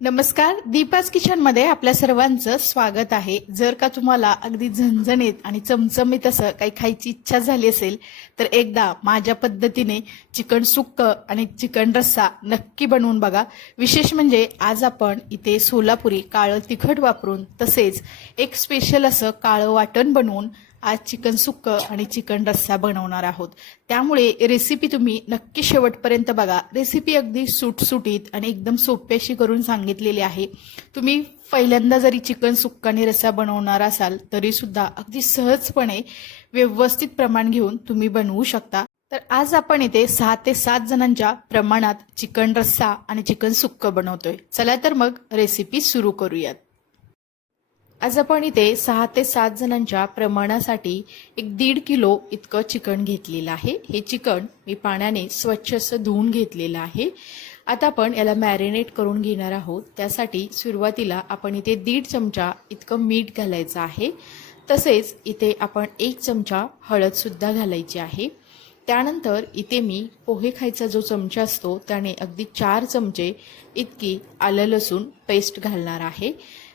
नमस्कार, दीपाज किचनमध्ये आपल्या सर्वांचं स्वागत आहे। जर का तुम्हाला अगदी झणझणीत आणि चमचमीत असं काही खायची इच्छा झाली असेल तर एकदा माझ्या पद्धतीने चिकन सुक्क आणि चिकन रस्सा नक्की बनवून बघा। विशेष म्हणजे आज आपण इथे सोलापुरी काळं तिखट वापरून तसेच एक स्पेशल असं काळं वाटण बनवून आज चिकन सुक्क आणि चिकन रस्सा बनवणार आहोत। त्यामुळे रेसिपी तुम्ही नक्की शेवटपर्यंत बघा। रेसिपी अगदी सुटसुटीत आणि एकदम सोपी अशी करून सांगितलेली आहे। तुम्ही पहिल्यांदा जरी चिकन सुक्का आणि रस्सा बनवणार असाल तरी सुद्धा अगदी सहजपणे व्यवस्थित प्रमाण घेऊन तुम्ही बनवू शकता। तर आज आपण इथे 6 ते 7 जणांच्या प्रमाणात चिकन रस्सा आणि चिकन सुक्क बनवतोय। चला तर मग रेसिपी सुरू करूयात। आज आपण इथे 6 ते 7 जणांच्या प्रमाणासाठी एक 1.5 किलो इतकं चिकन घेतलेलं आहे। हे चिकन मी पाण्याने स्वच्छ असं धुवून घेतलेलं आहे। आता आपण याला मॅरिनेट करून घेणार आहोत। त्यासाठी सुरुवातीला आपण इथे 1.5 चमचा इतकं मीठ घालायचं आहे। तसेच इथे आपण 1 चमचा हळद सुद्धा घालायची आहे। त्यानंतर इथे मी पोहे खायचा जो चमचा असतो त्याने अगदी 4 चमचे इतकी आलं लसूण पेस्ट घालणार आहे।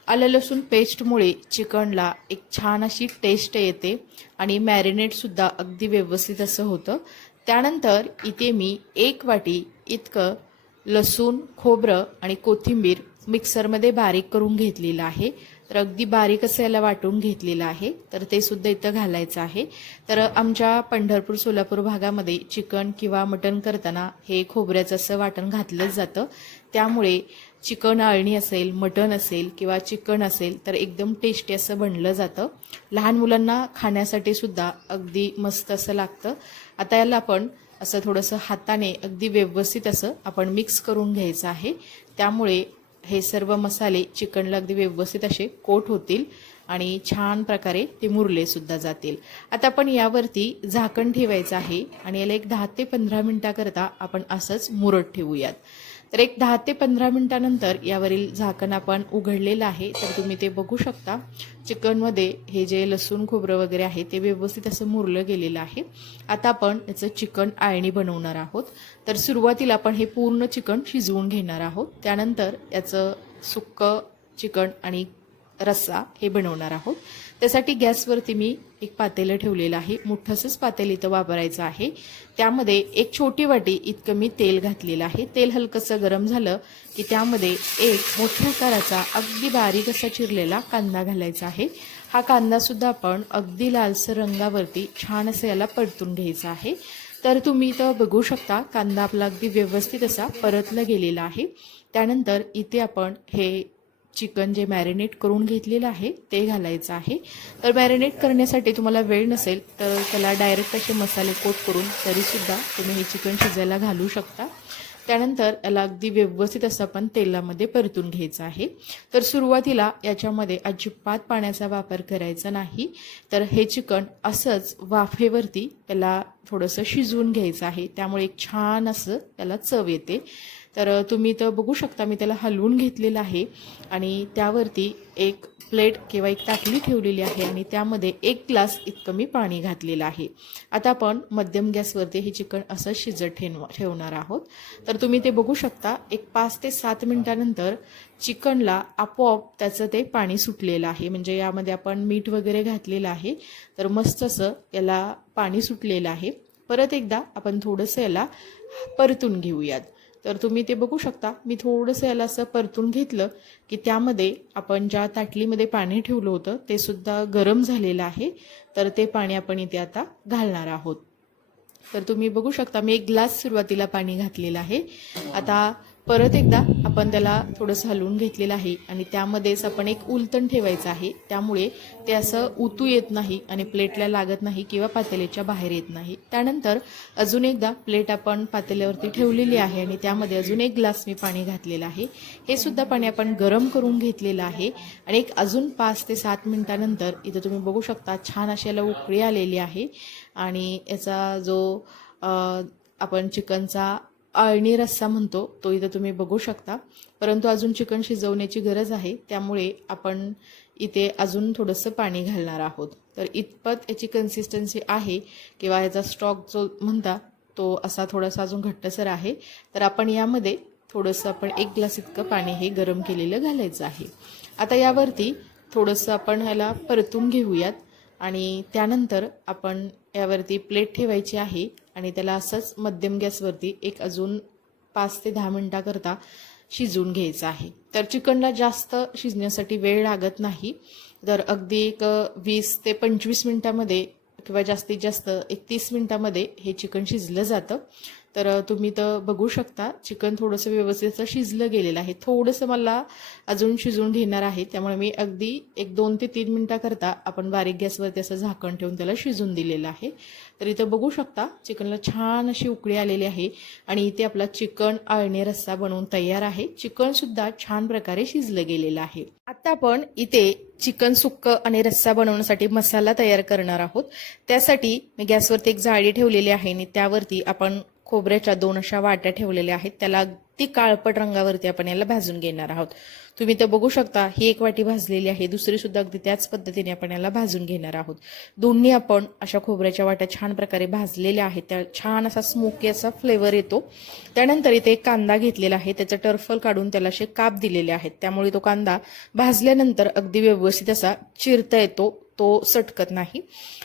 आलं लसूण पेस्टमुळे चिकनला एक छान अशी टेस्ट येते आणि मॅरिनेट सुद्धा अगदी व्यवस्थित असं होतं। त्यानंतर इथे मी 1 वाटी इतकं लसूण, खोबरं आणि कोथिंबीर मिक्सरमध्ये बारीक करून घेतलेलं आहे। तर अगदी बारीक असं याला वाटून घेतलेलं आहे, तर ते सुद्धा इथं घालायचं आहे। तर आमच्या पंढरपूर सोलापूर भागामध्ये चिकन किंवा मटण करताना हे खोबऱ्याचं असं वाटण घातलंच जातं। त्यामुळे चिकन आळणी असेल, मटण असेल किंवा चिकन असेल तर एकदम टेस्टी असं बनलं जातं। लहान मुलांना खाण्यासाठी सुद्धा अगदी मस्त असं लागतं। आता याला आपण असं थोडंसं हाताने अगदी व्यवस्थित असं आपण मिक्स करून घ्यायचं आहे। त्यामुळे हे सर्व मसाले चिकनला अगदी व्यवस्थित असे कोट होतील आणि छान प्रकारे ते मुरले सुद्धा जातील। आता आपण यावरती झाकण ठेवायचं आहे आणि याला एक 10 ते 15 मिनिटाकरता आपण असंच मुरत ठेवूयात। तर एक 10 ते 15 मिनिटानंतर यावरील झाकण आपण उघडलेलं आहे। तर तुम्ही ते बघू शकता चिकनमध्ये हे जे लसूण खोबरं वगैरे आहे ते व्यवस्थित असं मुरलं गेलेलं आहे। आता आपण याचं चिकन आळणी बनवणार आहोत। तर सुरुवातीला आपण हे पूर्ण चिकन शिजवून घेणार आहोत। त्यानंतर याचं सुक्कं चिकन आणि रस्सा हे बनवणार आहोत। त्यासाठी गॅसवरती मी एक पातेलं ठेवलेलं आहे। मोठंसंच पातेलं इथं वापरायचं आहे। त्यामध्ये एक छोटी वाटी इतकं मी तेल घातलेलं आहे। तेल हलकंसं गरम झालं की त्यामध्ये एक मोठ्या आकाराचा अगदी बारीक असा चिरलेला कांदा घालायचा आहे। हा कांदा सुद्धा आपण अगदी लालसर रंगावरती छान असं याला परतून घ्यायचा आहे। तर तुम्ही इथं बघू शकता कांदा आपला अगदी व्यवस्थित असा परतला गेलेला आहे। त्यानंतर इथे आपण हे चिकन जे मॅरिनेट करून घेतलेलं आहे ते घालायचं आहे। तर मॅरिनेट करण्यासाठी तुम्हाला वेळ नसेल तर त्याला डायरेक्ट असे मसाले कोट करून तरीसुद्धा तुम्ही हे चिकन शिजायला घालू शकता। त्यानंतर याला अगदी व्यवस्थित असं आपण तेलामध्ये परतून घ्यायचं आहे। तर सुरुवातीला याच्यामध्ये अजिबात पाण्याचा वापर करायचा नाही। तर हे चिकन असंच वाफेवरती याला थोडंसं शिजवून घ्यायचं आहे। त्यामुळे एक छान असं याला चव येते। तर तुम्ही इथं बघू शकता मी त्याला हलवून घेतलेलं आहे आणि त्यावरती एक प्लेट किंवा एक ताटली ठेवलेली आहे आणि त्यामध्ये 1 ग्लास इतकं मी पाणी घातलेलं आहे। आता आपण मध्यम गॅसवरती हे चिकन असं शिजत ठेवणार आहोत। तर तुम्ही ते बघू शकता एक 5 ते 7 मिनिटानंतर चिकनला आपोआप त्याचं ते पाणी सुटलेलं आहे। म्हणजे यामध्ये आपण मीठ वगैरे घातलेलं आहे तर मस्त असं याला पाणी सुटलेलं आहे। परत एकदा आपण थोडंसं याला परतून घेऊयात। तर तुम्ही ते बघू शकता मी थोडंसं याला असं परतून घेतलं की त्यामध्ये आपण ज्या ताटलीमध्ये पाणी ठेवलं होतं ते सुद्धा गरम झालेलं आहे। तर ते पाणी आपण इथे आता घालणार आहोत। तर तुम्ही बघू शकता मी 1 ग्लास सुरुवातीला पाणी घातलेलं आहे। आता परत एकदा आपण त्याला थोडंसं हलवून घेतलेलं आहे आणि त्यामध्येच आपण एक उलटण ठेवायचं आहे। त्यामुळे ते असं उतू येत नाही आणि प्लेटला लागत नाही किंवा पातेल्याच्या बाहेर येत नाही। त्यानंतर अजून एकदा प्लेट आपण पातेल्यावरती ठेवलेली आहे आणि त्यामध्ये अजून 1 ग्लास मी पाणी घातलेलं आहे। हे सुद्धा पाणी आपण गरम करून घेतलेलं आहे आणि एक अजून 5 ते 7 मिनिटानंतर इथं तुम्ही बघू शकता छान अशी याला उकळी आलेली आहे आणि याचा जो आपण चिकनचा आळणी रस्सा म्हणतो तो इथं तुम्ही बघू शकता। परंतु अजून चिकन शिजवण्याची गरज आहे त्यामुळे आपण इथे अजून थोडंसं पाणी घालणार आहोत। तर इतपत याची कन्सिस्टन्सी आहे किंवा याचा स्टॉक जो म्हणता तो असा थोडासा अजून घट्टसर आहे। तर आपण यामध्ये थोडंसं आपण 1 ग्लास इतकं पाणी हे गरम केलेलं घालायचं आहे। आता यावरती थोडंसं आपण ह्याला परतून घेऊयात आणि त्यानंतर आपण यावरती प्लेट ठेवायची आहे आणि त्याला असंच मध्यम गॅसवरती एक अजून 5 ते 10 मिनिटाकरता शिजवून घ्यायचं आहे। तर चिकनला जास्त शिजण्यासाठी वेळ लागत नाही, तर अगदी एक 20 ते 25 मिनिटामध्ये किंवा जास्तीत जास्त एक 30 मिनिटामध्ये हे चिकन शिजलं जातं। तर तुम्ही तर बघू शकता चिकन थोडंसं व्यवस्थित असं शिजलं गेलेलं आहे। थोडंसं मला अजून शिजवून घेणार आहे, त्यामुळे मी अगदी एक 2 ते 3 मिनिटाकरता आपण बारीक गॅसवरती असं झाकण ठेवून त्याला शिजवून दिलेलं आहे। तर इथं बघू शकता चिकनला छान अशी उकळी आलेली आहे आणि इथे आपला चिकन अळणी रस्सा बनवून तयार आहे। चिकन सुद्धा छान प्रकारे शिजलं गेलेलं आहे। आता आपण इथे चिकन सुक्क आणि रस्सा बनवण्यासाठी मसाला तयार करणार आहोत। त्यासाठी मी गॅसवरती एक जाळी ठेवलेली आहे आणि त्यावरती आपण खोबऱ्याच्या 2 अशा वाट्या ठेवलेल्या आहेत। त्याला अगदी काळपट रंगावरती आपण याला भाजून घेणार आहोत। तुम्ही तर बघू शकता ही एक वाटी भाजलेली आहे, दुसरी सुद्धा अगदी त्याच पद्धतीने आपण याला भाजून घेणार आहोत। दोन्ही आपण अशा खोबऱ्याच्या वाट्या छान प्रकारे भाजलेल्या आहेत, त्या छान असा स्मोकी असा फ्लेवर येतो। त्यानंतर इथे एक कांदा घेतलेला आहे, त्याचं टर्फल काढून त्याला असे काप दिलेले आहेत, त्यामुळे तो कांदा भाजल्यानंतर अगदी व्यवस्थित असा चिरता येतो, तो सटकत नाही।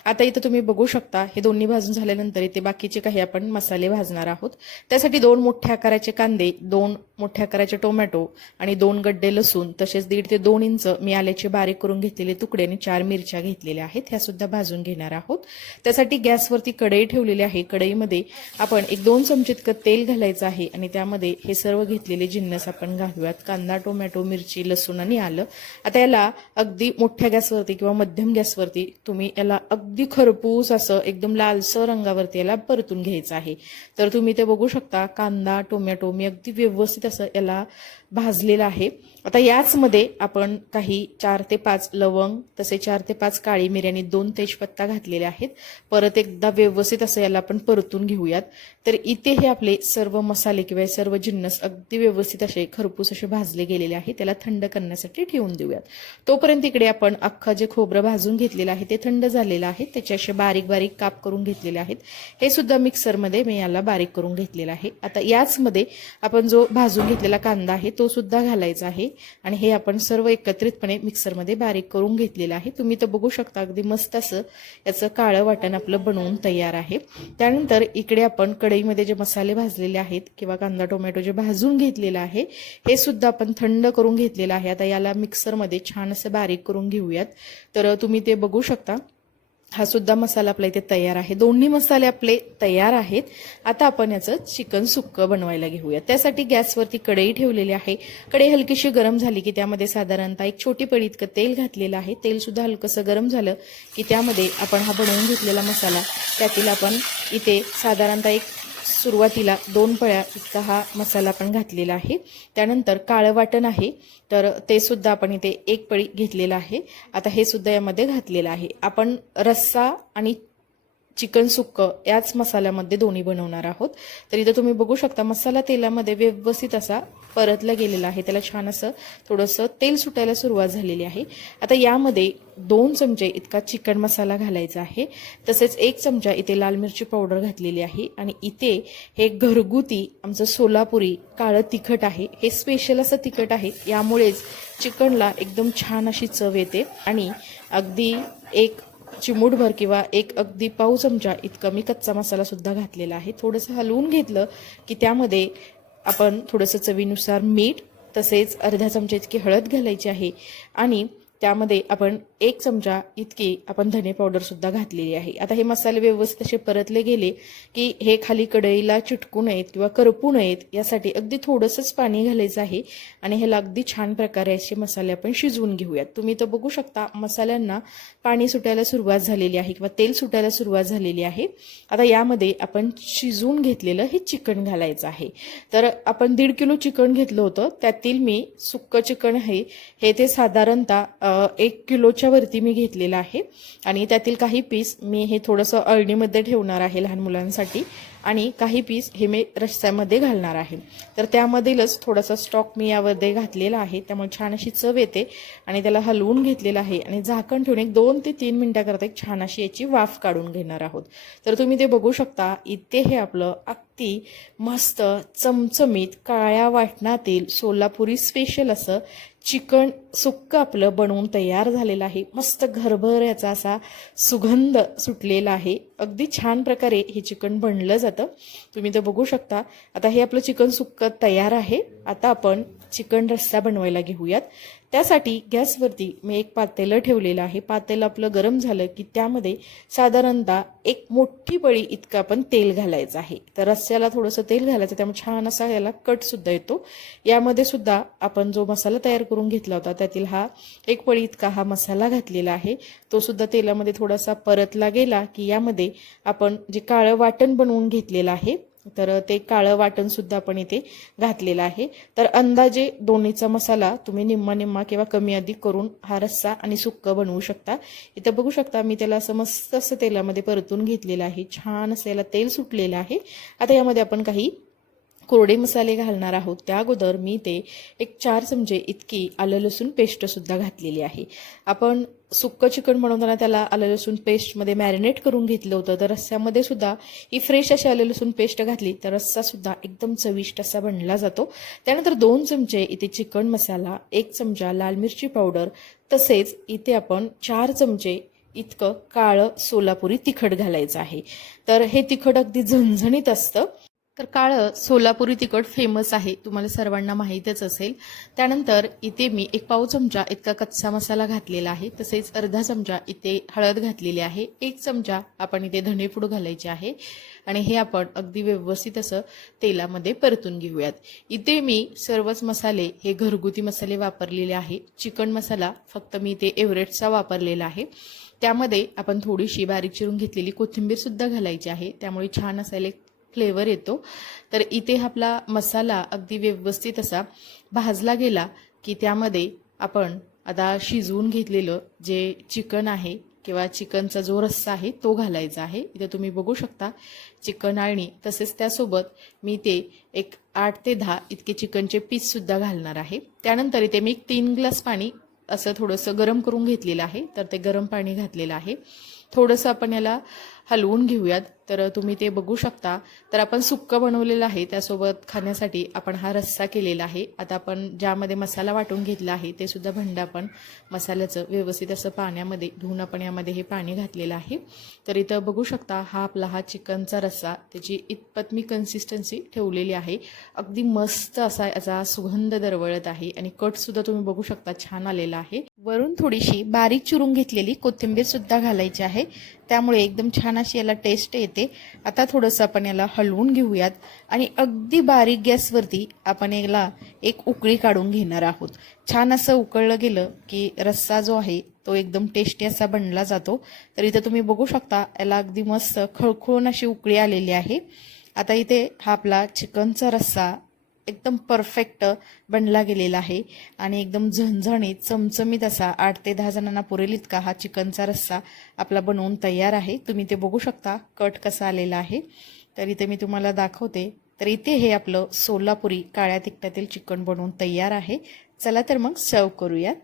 आता इथं तुम्ही बघू शकता हे दोन्ही भाजून झाल्यानंतर इथे बाकीचे काही आपण मसाले भाजणार आहोत। त्यासाठी 2 मोठ्या आकाराचे कांदे, 2 मोठ्या आकाराचे टोमॅटो आणि 2 गड्डे लसूण, तसेच 1.5 ते 2 इंच मी आल्याचे बारीक करून घेतलेले तुकडे आणि 4 मिरच्या घेतलेल्या आहेत, ह्या सुद्धा भाजून घेणार आहोत। त्यासाठी गॅसवरती कढई ठेवलेली आहे। कढईमध्ये आपण 1-2 चमचे इतकं तेल घालायचं आहे आणि त्यामध्ये हे सर्व घेतलेले जिन्नस आपण घालूयात, कांदा, टोमॅटो, मिरची, लसूण आणि आलं। आता याला अगदी मोठ्या गॅसवरती किंवा मध्यम गॅसवरती तुम्ही याला अगदी खरपूस असं एकदम लालसर रंगावरती याला परतून घ्यायचं आहे। तर तुम्ही ते बघू शकता कांदा, टोमॅटो मी अगदी व्यवस्थित असं याला भाजलेला आहे। आता याचमध्ये आपण काही 4 ते 5 लवंग, तसे 4 ते 5 काळी मिरी आणि 2 तेजपत्ता घातलेले आहेत। परत एकदा व्यवस्थित असं याला आपण परतून घेऊयात। तर इथे हे आपले सर्व मसाले किंवा सर्व जिन्नस अगदी व्यवस्थित असे खरपूस असे भाजले गेलेले आहेत, त्याला थंड करण्यासाठी ठेवून देऊयात। तोपर्यंत इकडे आपण अख्खं जे खोबरं भाजून घेतलेलं आहे ते थंड झालेलं आहे, त्याचे असे बारीक बारीक काप करून घेतलेले आहेत, हे सुद्धा मिक्सरमध्ये मी याला बारीक करून घेतलेलं आहे। आता याचमध्ये आपण जो भाजून घेतलेला कांदा आहे तो सुद्धा घालायचा आहे आणि हे आपण सर्व एकत्रितपणे मिक्सरमध्ये बारीक करून घेतलेलं आहे। तुम्ही तर बघू शकता अगदी मस्त असं याचं काळं वाटण आपलं बनवून तयार आहे। त्यानंतर इकडे आपण कढईमध्ये जे मसाले भाजलेले आहेत किंवा कांदा टोमॅटो जे भाजून घेतलेलं आहे हे सुद्धा आपण थंड करून घेतलेलं आहे। आता याला मिक्सरमध्ये छान असं बारीक करून घेऊयात। तर तुम्ही ते बघू शकता हा सुद्धा मसाला आपला इथे तयार आहे। दोन्ही मसाले आपले तयार आहेत। आता आपण याचं चिकन सुक्क बनवायला घेऊया। त्यासाठी गॅसवरती कढई ठेवलेली आहे। कढई हलकीशी गरम झाली की त्यामध्ये साधारणतः एक छोटी पळी इतकं तेल घातलेलं आहे। तेल सुद्धा हलकंसं गरम झालं की त्यामध्ये आपण हा बनवून घेतलेला मसाला त्यातील आपण इथे साधारणतः एक सुरुवातीला 2 पळ्या इतका हा मसाला आपण घातलेला आहे। त्यानंतर काळं वाटण आहे, तर ते सुद्धा आपण इथे 1 पळी घेतलेला आहे। आता हे सुद्धा यामध्ये घातलेलं आहे। आपण रस्सा आणि चिकन सुक्क याच मसाल्यामध्ये दोन्ही बनवणार आहोत। तर इथं तुम्ही बघू शकता मसाला तेलामध्ये व्यवस्थित असा परतला गेलेला आहे, त्याला छान असं थोडंसं तेल सुटायला सुरुवात झालेली आहे। आता यामध्ये 2 चमचे इतका चिकन मसाला घालायचा आहे, तसेच 1 चमचा इथे लाल मिरची पावडर घातलेली आहे आणि इथे हे घरगुती आमचं सोलापुरी काळं तिखट आहे, हे स्पेशल असं तिखट आहे, यामुळेच चिकनला एकदम छान अशी चव येते। आणि अगदी 1 चिमूटभर किंवा 1 अगदी पाव चमचा इतका मी कच्चा मसाला सुद्धा घातलेला आहे। थोडंसं हलवून घेतलं की त्यामध्ये आपण थोडंसं चवीनुसार मीठ, तसेच अर्धा चमचा इतकी हळद घालायची आहे आणि त्यामध्ये आपण 1 चमचा इतकी आपण धने पावडर सुद्धा घातलेली आहे। आता हे मसाले व्यवस्थित असे परतले गेले की हे खाली कढईला चिटकू नयेत किंवा करपू नयेत यासाठी अगदी थोडंसंच पाणी घालायचं आहे आणि ह्याला अगदी छान प्रकारे असे मसाले आपण शिजवून घेऊयात। तुम्ही तर बघू शकता मसाल्यांना पाणी सुटायला सुरुवात झालेली आहे किंवा तेल सुटायला सुरुवात झालेली आहे। आता यामध्ये आपण शिजवून घेतलेलं हे चिकन घालायचं आहे। तर आपण 1.5 किलो चिकन घेतलं होतं, त्यातील मी सुक्क चिकन आहे हे ते साधारणतः 1 किलोच्या वरती मी घेतलेला आहे आणि त्यातील काही पीस मी हे थोडंसं अळणीमध्ये ठेवणार आहे लहान मुलांसाठी आणि काही पीस हे मी रस्स्यामध्ये घालणार आहे. तर त्यामधीलच थोडासा स्टॉक मी यामध्ये घातलेला आहे, त्यामुळे छान अशी चव येते. आणि त्याला हलवून घेतलेलं आहे आणि झाकण ठेवून एक 2 ते 3 मिनिटाकरता एक छान अशी याची वाफ काढून घेणार आहोत. तर तुम्ही ते बघू शकता. इथे हे आपलं अगदी मस्त चमचमीत काळ्या वाटणातील सोलापुरी स्पेशल असं चिकन सुक्क आपलं बनवून तयार झालेलं आहे. मस्त घरभर याचा असा सुगंध सुटलेला आहे. अगदी छान प्रकारे हे चिकन बनलं जातं. तुम्ही ते बघू शकता. आता हे आपलं चिकन सुक्क तयार आहे. आता आपण चिकन रस्सा बनवायला घेऊयात. त्यासाठी गॅसवरती मी एक पातेलं ठेवलेलं आहे. पातेलं आपलं गरम झालं की त्यामध्ये साधारणतः एक मोठी पळी इतकं आपण तेल घालायचं आहे. तर रस्स्याला थोडंसं तेल घालायचं, त्यामुळे छान असा याला कट सुद्धा येतो. यामध्ये सुद्धा आपण जो मसाला तयार करून घेतला होता त्यातील हा एक पळी इतका हा मसाला घातलेला आहे. तो सुद्धा तेलामध्ये थोडासा परतला गेला की यामध्ये आपण जे काळं वाटण बनवून घेतलेलं आहे तर ते काळं वाटण सुद्धा आपण इथे घातलेलं आहे. तर अंदाजे दोन्हीचा मसाला तुम्ही निम्मा निम्मा किंवा कमी अधिक करून हा रस्सा आणि सुक्क बनवू शकता. इथं बघू शकता मी त्याला असं मस्त असं तेलामध्ये परतून घेतलेलं आहे. छान असं याला तेल सुटलेलं आहे. आता यामध्ये आपण काही कोरडे मसाले घालणार आहोत. त्या अगोदर मी ते एक 4 चमचे इतकी आलं लसूण पेस्ट सुद्धा घातलेली आहे. आपण सुक्क चिकन बनवताना त्याला आलं लसूण पेस्टमध्ये मॅरिनेट करून घेतलं होतं. तर रस्स्यामध्ये सुद्धा ही फ्रेश अशी आलं लसूण पेस्ट घातली तर रस्सा सुद्धा एकदम चविष्ट असा बनला जातो. त्यानंतर 2 चमचे इथे चिकन मसाला, 1 चमचा लाल मिरची पावडर, तसेच इथे आपण 4 चमचे इतकं काळं सोलापुरी तिखट घालायचं आहे. तर हे तिखट अगदी झणझणीत असतं. तर काळं सोलापुरी तिखट फेमस आहे, तुम्हाला सर्वांना माहीतच असेल. त्यानंतर इथे मी 1 पाव चमचा इतका कच्चा मसाला घातलेला आहे. तसेच अर्धा चमचा इथे हळद घातलेली आहे. 1 चमचा आपण इथे धनेपूड घालायचे आहे आणि हे आपण अगदी व्यवस्थित असं तेलामध्ये परतून घेऊयात. इथे मी सर्वच मसाले हे घरगुती मसाले वापरलेले आहे. चिकन मसाला फक्त मी इथे एव्हरेस्टचा वापरलेला आहे. त्यामध्ये आपण थोडीशी बारीक चिरून घेतलेली कोथिंबीर सुद्धा घालायची आहे, त्यामुळे छान असायला फ्लेवर येतो. तर इथे आपला मसाला अगदी व्यवस्थित असा भाजला गेला की त्यामध्ये आपण आता शिजवून घेतलेलं जे चिकन आहे किंवा चिकनचा जो रस्सा आहे तो घालायचा आहे. इथे तुम्ही बघू शकता चिकन आळणी, तसेच त्यासोबत मी ते एक 8 ते 10 इतके चिकनचे पीस सुद्धा घालणार आहे. त्यानंतर इथे मी 3 ग्लास पाणी असं थोडंसं गरम करून घेतलेलं आहे. तर ते गरम पाणी घातलेलं आहे. थोडंसं आपण याला हलवून घेऊयात. तर तुम्ही ते बघू शकता. तर आपण सुक्क बनवलेलं आहे, त्यासोबत खाण्यासाठी आपण हा रस्सा केलेला आहे. आता आपण ज्यामध्ये मसाला वाटून घेतला आहे ते सुद्धा भांडं आपण मसाल्याचं व्यवस्थित असं पाण्यामध्ये धुवून आपण यामध्ये हे पाणी घातलेलं आहे. तर इथं बघू शकता हा चिकनचा रस्सा, त्याची इतपत मी कन्सिस्टन्सी ठेवलेली आहे. अगदी मस्त असा याचा सुगंध दरवळत आहे आणि कट सुद्धा तुम्ही बघू शकता छान आलेला आहे. वरून थोडीशी बारीक चिरून घेतलेली कोथिंबीर सुद्धा घालायची आहे, त्यामुळे एकदम छान अशी याला टेस्ट येते. आता थोडंसं आपण याला हलवून घेऊयात आणि अगदी बारीक गॅसवरती आपण याला एक उकळी काढून घेणार आहोत. छान असं उकळलं गेलं की रस्सा जो आहे तो एकदम टेस्टी असा बनला जातो. तर इथं तुम्ही बघू शकता याला अगदी मस्त खळखळून अशी उकळी आलेली आहे. आता इथे हा आपला चिकनचा रस्सा एकदम परफेक्ट बनला गेलेला आहे आणि एकदम झणझणीत चमचमीत असा 8 ते 10 जणांना पुरेल इतका हा चिकनचा रस्सा आपला बनवून तयार आहे. तुम्ही ते बघू शकता कट कसा आलेला आहे. तर इथे मी तुम्हाला दाखवते. तर इथे हे आपलं सोलापुरी काळ्या तिखटातील चिकन बनवून तयार आहे. चला तर मग सर्व करूयात.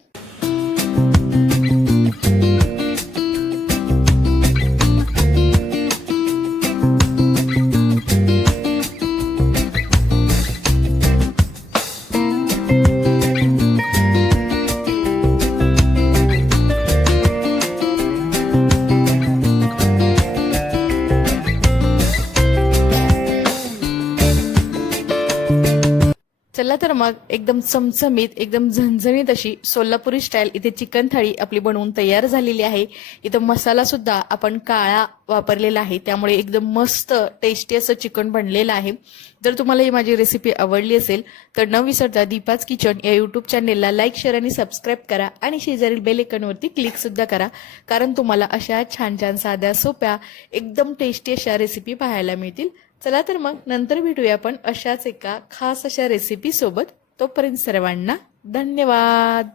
चला तर मग एकदम चमचमीत एकदम झणझणीत अशी सोलापुरी स्टाईल इथे चिकन थाळी आपली बनवून तयार झालेली आहे. इथं मसाला सुद्धा आपण काळा वापरलेला आहे, त्यामुळे एकदम मस्त टेस्टी असं चिकन बनलेलं आहे. जर तुम्हाला ही माझी रेसिपी आवडली असेल तर न विसरता दीपाज किचन या यूट्यूब चॅनेलला लाईक, शेअर आणि सबस्क्राईब करा आणि शेजारील बेल आयकॉनवरती क्लिक सुद्धा करा, कारण तुम्हाला अशा छान छान साध्या सोप्या एकदम टेस्टी अशा रेसिपी पाहायला मिळतील. चला तर मग नंतर भेटूया आपण अशाच एका खास अशा रेसिपी सोबत. तोपर्यंत सर्वांना धन्यवाद.